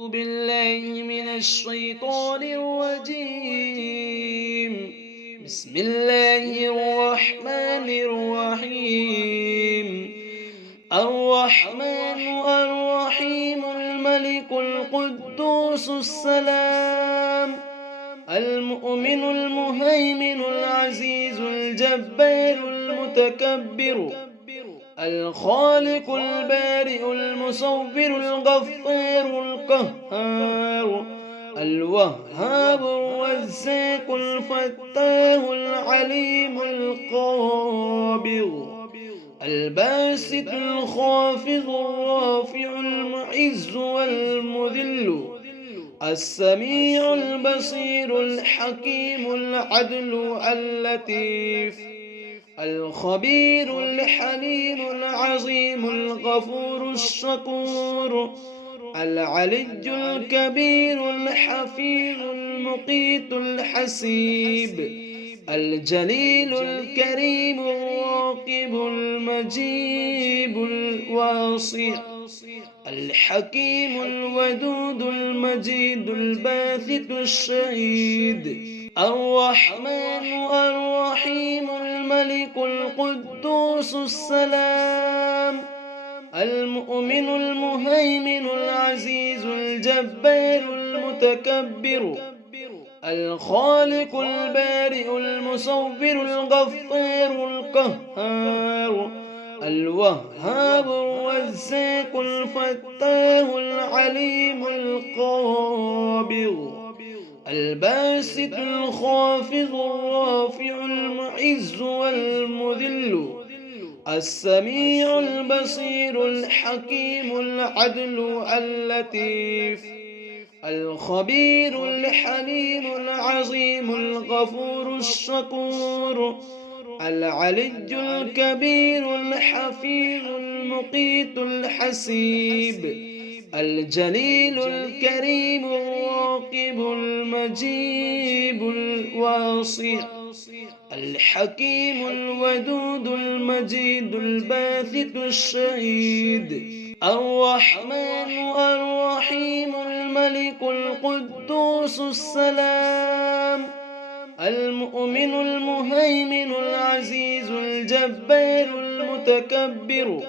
أعوذ بالله من الشيطان الرجيم. بسم الله الرحمن الرحيم. الرحمن الرحيم الملك القدوس السلام المؤمن المهيمن العزيز الجبار المتكبر الخالق البارئ المصور الغفار القهار الوهاب الرزاق الفتاه العليم القابض الباسط الخافض الرافع المعز والمذل السميع البصير الحكيم العدل اللطيف الخبير الحليم العظيم الغفور الشكور العلي الكبير الحفيظ المقيت الحسيب الجليل الكريم الراقب المجيب الواسع الحكيم الودود المجيد الباثق الشهيد الرحمن الرحيم الملك القدوس السلام المؤمن المهيمن العزيز الجبار المتكبر الخالق البارئ المصور الغفار القهار الوهاب الرزاق الفتاه العليم القابض الباسط الخافض الرافع المعز والمذل السميع البصير الحكيم العدل اللطيف الخبير الحليم العظيم الغفور الشكور العلي الكبير الحفيظ المقيت الحسيب الجليل الكريم الراقب المجيب الواسع الحكيم الودود المجيد الباثق الشهيد الرحمن الرحيم الملك القدوس السلام المؤمن المهيمن العزيز الجبار المتكبر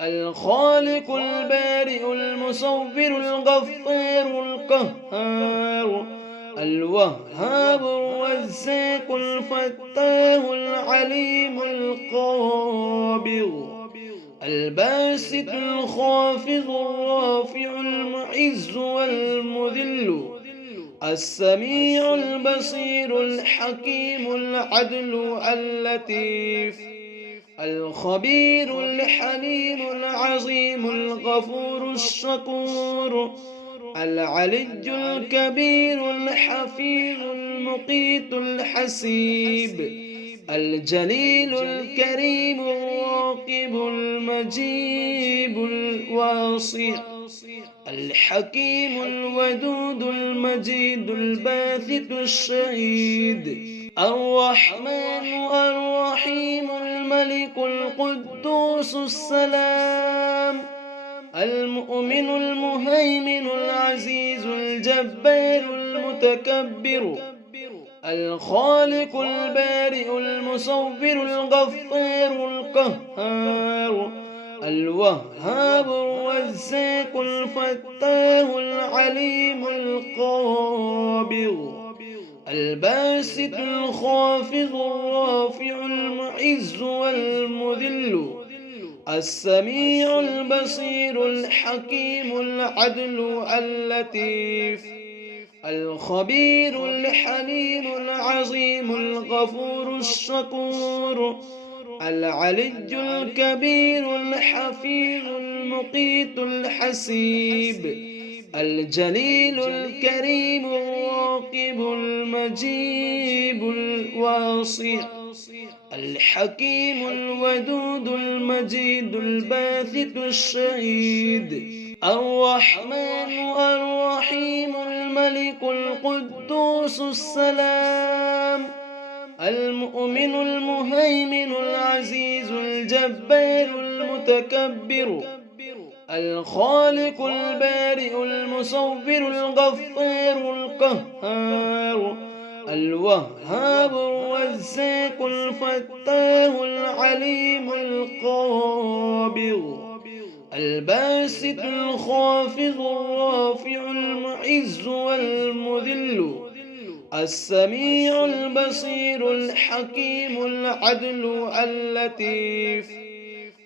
الخالق البارئ المصور الغفار القهار الوهاب الرزاق الفتاه العليم القابض الباسط الخافض الرافع المعز والمذل السميع البصير الحكيم العدل اللطيف الخبير الحليم العظيم الغفور الشكور العلي الكبير الحفيظ المقيت الحسيب الجليل الكريم الراقب المجيب الواسع الحكيم الودود المجيد الباثق الشهيد الرحمن الرحيم الملك القدوس السلام المؤمن المهيمن العزيز الجبار المتكبر الخالق البارئ المصور الغفار القهار الوهاب الرزاق الفتاه العليم القابض الباسط الخافض الرافع المعز والمذل السميع البصير الحكيم العدل اللطيف الخبير الحليم العظيم الغفور الشكور العلي الكبير الحفيظ المقيت الحسيب الجليل الكريم الراقب المجيب الواسع الحكيم الودود المجيد الباثق الشهيد الرحمن الرحيم الملك القدوس السلام المؤمن المهيمن العزيز الجبار المتكبر الخالق البارئ المصور الغفار القهار الوهاب الرزاق الفتاه العليم القابض الباسط الخافض الرافع المعز والمذل السميع البصير الحكيم العدل اللطيف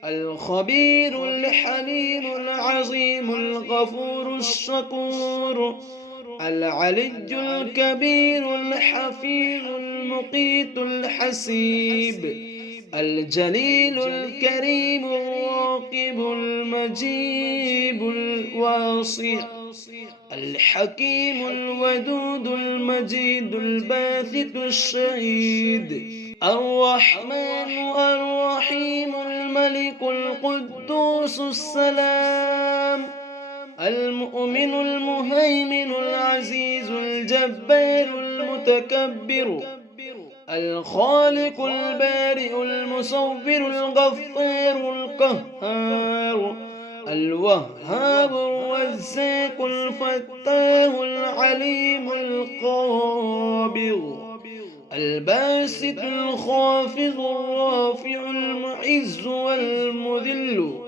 الخبير الحليم العظيم الغفور الشكور العلي الكبير الحفيظ المقيت الحسيب الجليل الكريم الراقب المجيب الواسع الحكيم الودود المجيد الباثق الشهيد الرحمن الرحيم الملك القدوس السلام المؤمن المهيمن العزيز الجبار المتكبر الخالق البارئ المصور الغفار القهار الوهاب الرزاق الفتاه العليم القابض الباسط الخافض الرافع المعز والمذل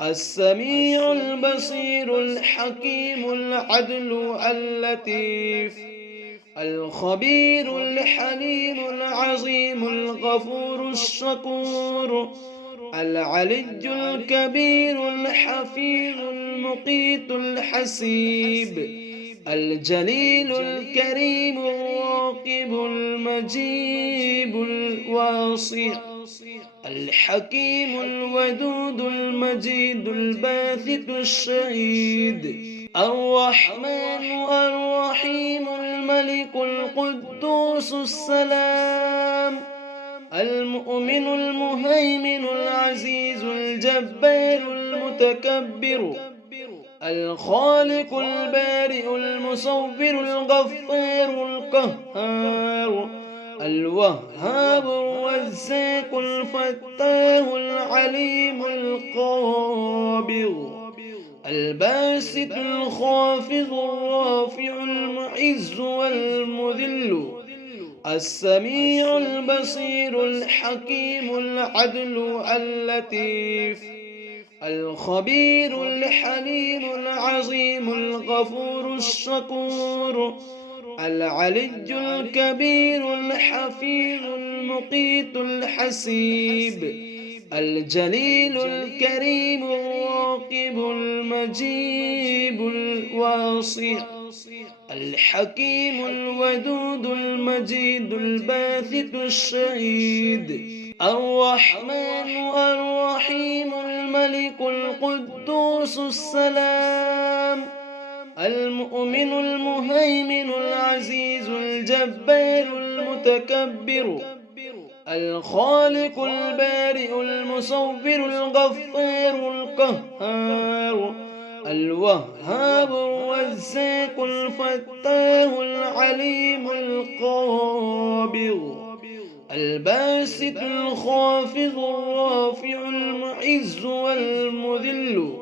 السميع البصير الحكيم العدل اللطيف الخبير الحليم العظيم الغفور الشكور العلي الكبير الحفيظ المقيت الحسيب الجليل الكريم الراقب المجيب الواسع الحكيم الودود المجيد الباثق الشهيد الرحمن الرحيم الملك القدوس السلام المؤمن المهيمن العزيز الجبار المتكبر الخالق البارئ المصور الغفار القهار الوهاب الرزاق الفتاه العليم القابض الباسط الخافض الرافع المعز والمذل السميع البصير الحكيم العدل اللطيف الخبير الحليم العظيم الغفور الشكور العلي الكبير الحفيظ المقيت الحسيب الجليل الكريم الراقب المجيب الواسع الحكيم الودود المجيد الباثق الشهيد الرحمن الرحيم الملك القدوس السلام المؤمن المهيمن العزيز الجبار المتكبر الخالق البارئ المصور الغفار القهار الوهاب الرزاق الفتاه العليم القابض الباسط الخافض الرافع المعز والمذل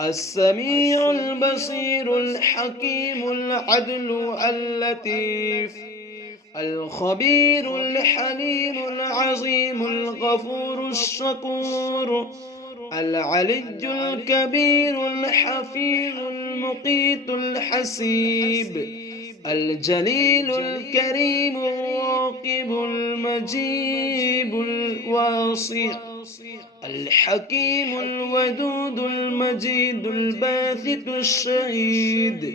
السميع البصير الحكيم العدل اللطيف الخبير الحليم العظيم الغفور الشكور العلي الكبير الحفيظ المقيت الحسيب الجليل الكريم الراقب المجيب الواسع الحكيم الودود المجيد الباثق الشهيد